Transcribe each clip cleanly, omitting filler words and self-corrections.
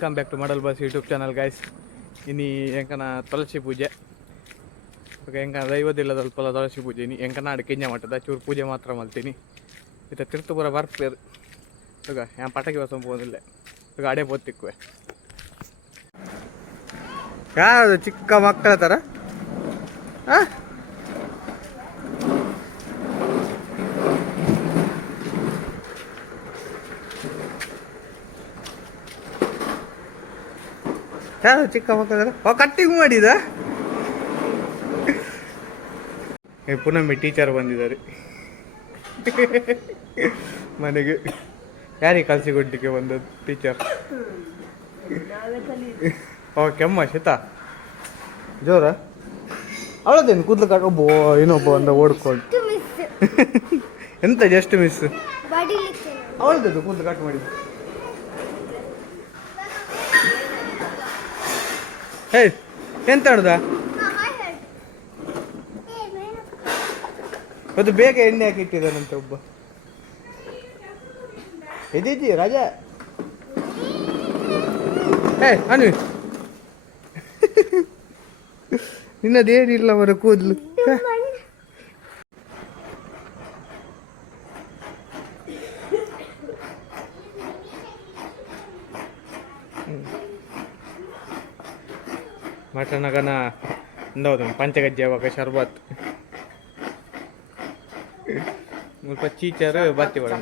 Welcome back to model boss YouTube channel guys. ಇನ್ನು ಎಂಕನ ತುಳಸಿ ಪೂಜೆ ಓಕೆ ಎಂಕನ ದೈವದಿಲ್ಲ ಸ್ವಲ್ಪ ತುಳಸಿ ಪೂಜೆ ಇನ್ನು ಎಂಕನ ನಾಡು ಕೆಂಜ ಮಟ್ಟದ ಚೂರು ಪೂಜೆ ಮಾತ್ರ ಮಾಡ್ತೀನಿ. ಇತ್ತ ತಿರ್ತುಪುರ ಬರ್ಪೇರು ಈಗ ഞാൻ പട്ടയ്ക്ക് ദിവസം പോകുന്നില്ല ಈಗ ಅಡೆ ಪೋತಿಕ್ಕುವೆ ಯಾರು ಚಿಕ್ಕ ಮಕ್ಕಳ ಥರ ಯಾರು ಚಿಕ್ಕ ಮಕ್ಕಳ ಕಟ್ಟಿಂಗ್ ಮಾಡಿದ ಪುನೊಮ್ಮೆ ಟೀಚರ್ ಬಂದಿದ್ದಾರೆ ಮನೆಗೆ. ಯಾರಿಗೆ ಕಲಿಸಿಕೊಡ್ಲಿಕ್ಕೆ ಬಂದದ್ದು ಟೀಚರ್? ಓ ಕೆಮ್ಮ ಶೀತಾ ಜೋರ ಅವಳದೇನು ಕೂದಲು ಕಾಕೊಬ್ಬ ಇನ್ನೊಬ್ಬ ಅಂದ ಓಡ್ಕೊಂಡು ಎಂತ ಜಸ್ಟ್ ಮಿಸ್ ಅವಳದ್ದು ಕೂದಲು ಕಟ್ ಮಾಡಿದ್ದು. ಹೇ ಎಂತ ಮಾಡುದ ಅದು ಬೇಗ ಎಣ್ಣೆ ಹಾಕಿ ಇಟ್ಟಿದ್ದಾನಂತೆ ಒಬ್ಬ. ಇದ್ದೀ ರಾಜಾ ಹೇ ಅನು ನಿನ್ನದೇನಿಲ್ಲ ಅವರ ಕೂದಲು. ಮಟನಗನ ಎಂದೌದು ಪಂಚಗಜ್ಜೆ ಅವಾಗ ಶರ್ಬತ್ ಮುಲ್ಪ ಚೀಚರು ಬತ್ತಿ ಬಡ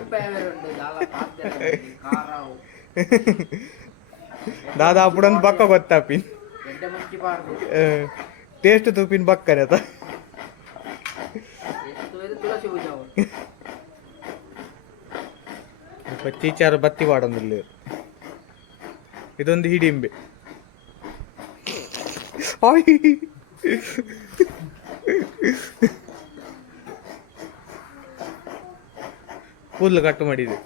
దాదా అప్పుడంత బక్క కొత్త పిన్ టేస్ట్ తూపిన్ బక్కనే ಚೀಚಾರು ಬತ್ತಿ ಬಾಡೊಂದಿಲ್ಲ ಇದೊಂದು ಹಿಡಿಂಬೆ. ಕೂದಲು ಕಟ್ಟು ಮಾಡಿದೆ.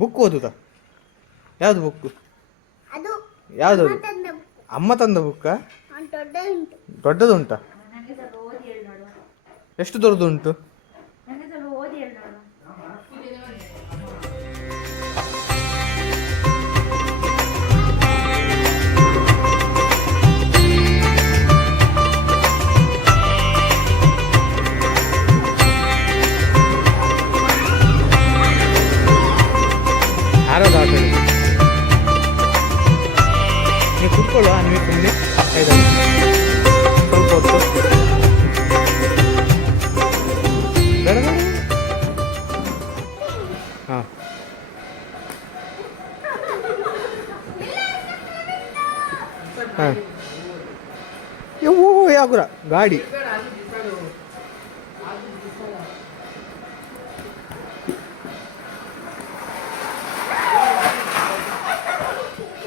ಬುಕ್ ಓದುದ? ಯಾವ್ದು ಬುಕ್? ಯಾವ್ದು? ಅಮ್ಮ ತಂದ ಬುಕ್ಕ? ದೊಡ್ಡದುಂಟಾ? ಎಷ್ಟು ದೊಡ್ಡದುಂಟು? ನೀವು ಕುತ್ಕೊಳ್ಳುವ ನೀವು ಸುಮ್ಮನೆ ಸ್ವಲ್ಪ ಹೊತ್ತು ಹಾಂ ಹಾಂ ಯಾಗುರ ಗಾಡಿ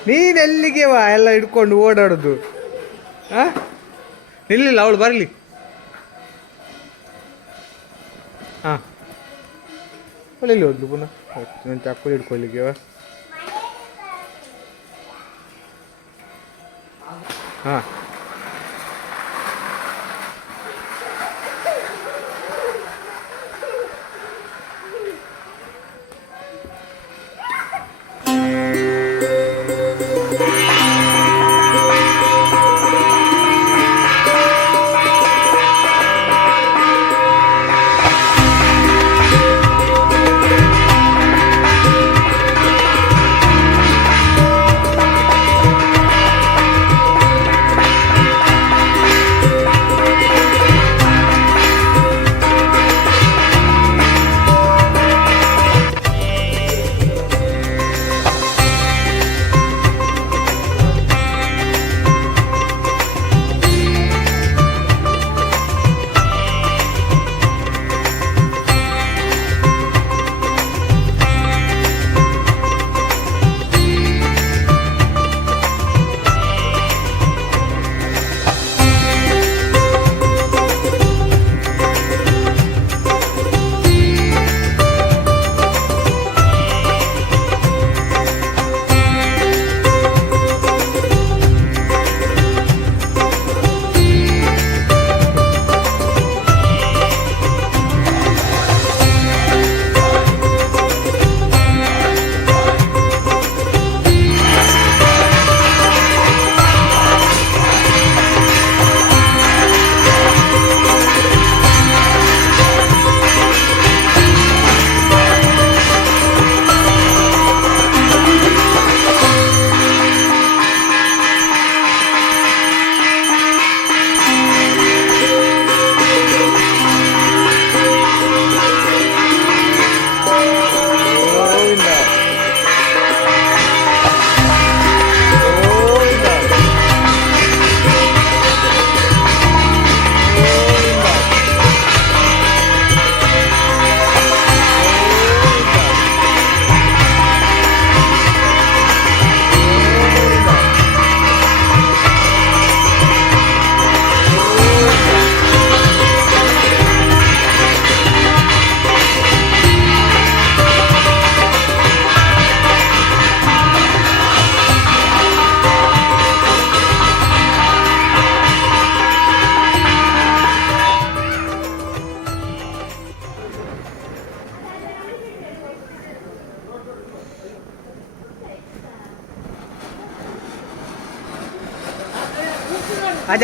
ನೀನೆಲ್ಲಿಗೆ ವಾ ಎಲ್ಲ ಹಿಡ್ಕೊಂಡು ಓಡಾಡೋದು? ನಿಲ್ಲಿಲ್ಲ ಅವಳು ಬರಲಿ. ಹಾಂ ಒಳ್ಳೆಲ್ಲಿ ಹೋದ್ಲು ಪುನಃ ನಾನು ಚಾಕು ಹಿಡ್ಕೊಳ್ಳಿಕ್ಕೆ ವಾ. ಹಾಂ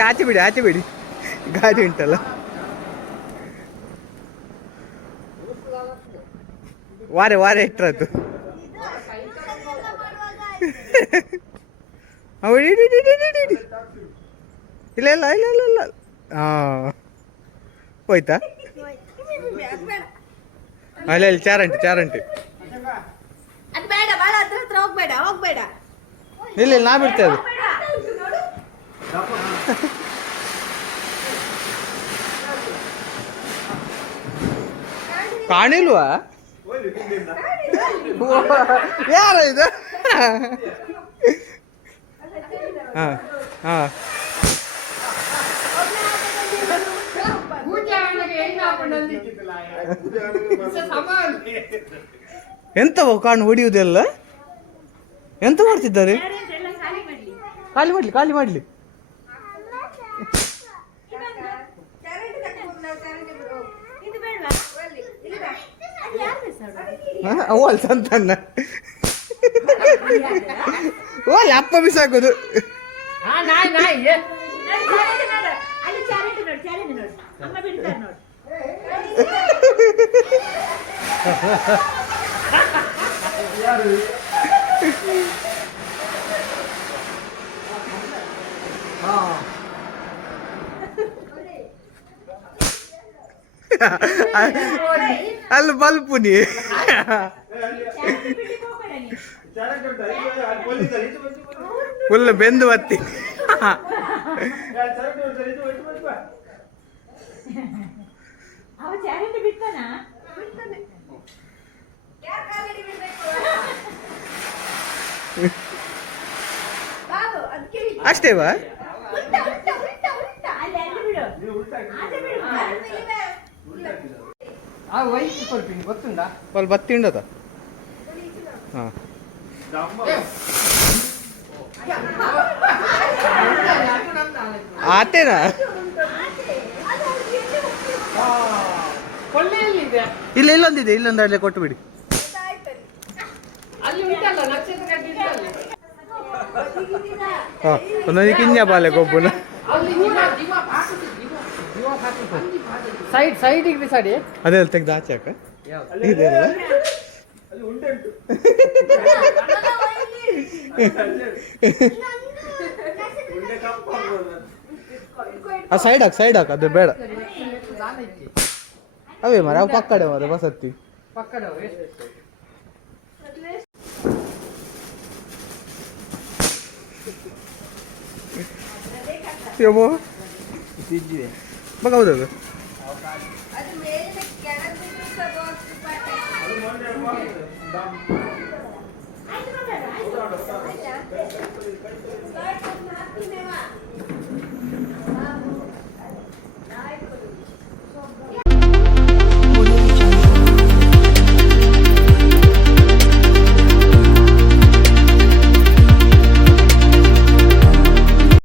ಆಚೆ ಬಿಡಿ ಆಚೆ ಬಿಡಿ, ಗಾಡಿ ಉಂಟಲ್ಲ. ವಾರೆ ವಾರೆ ಇಟ್ಟರದ್ದು. ಇಲ್ಲ ಇಲ್ಲ ಇಲ್ಲ ಇಲ್ಲ ಇಲ್ಲ. ಹಾಂ ಹೋಯ್ತಾ? ಅಲ್ಲ ಇಲ್ಲಿ ಚಾರಂಟಿ ಚಾರಂಟಿ. ಇಲ್ಲ ಇಲ್ಲ ನಾ ಬಿಡ್ತೆ ಅದು. ಕಾಣಿಲ್ವಾ? ಯಾರ ಇದು? ಹಾಂ ಹಾಂ ಎಂತವ ಕಾಣು ಹೊಡಿಯುವುದೆಲ್ಲ? ಎಂತ ಮಾಡ್ತಿದ್ದಾರೆ? ಖಾಲಿ ಮಾಡ್ಲಿ ಖಾಲಿ ಮಾಡ್ಲಿ. ಓಲ್ ಸಂತನ್ನ ಓಲ್ ಅಪ್ಪ ಬಿಸಾಕೋದು. ಅಲ್ಲಿ ಬಲ್ಪುನಿ ಫುಲ್ ಬೆಂದು ಬತ್ತಿ. ಅಷ್ಟೇವಾ? వాళ్ళు బత్తి ఉండదా? ಆತೇನಾ? ಇಲ್ಲ ಇಲ್ಲೊಂದಿದೆ, ಇಲ್ಲೊಂದು ಅಲ್ಲೇ ಕೊಟ್ಟು ಬಿಡಿ. ಒಂದೊಂದು ಕಿಂಜ ಬಾಲೆ ಗೊಬ್ಬನ ಸೈಡ್ ಸೈಡಿಗೆ ಸೈಡ್ ಅದೆಲ್ಲ ತೆಗ್ದು ಆಚೆ ಹಾಕ. ಇದೆಲ್ಲ ಆ ಸೈಡ್ ಹಾಕ್ ಅದು ಬೇಡ. ಅವೇ ಮರ ಅವು ಪಕ್ಕಡೆ ಮರ ಬಸತ್ತಿ ಯಮೋ ಮಗ ಹೌದದು.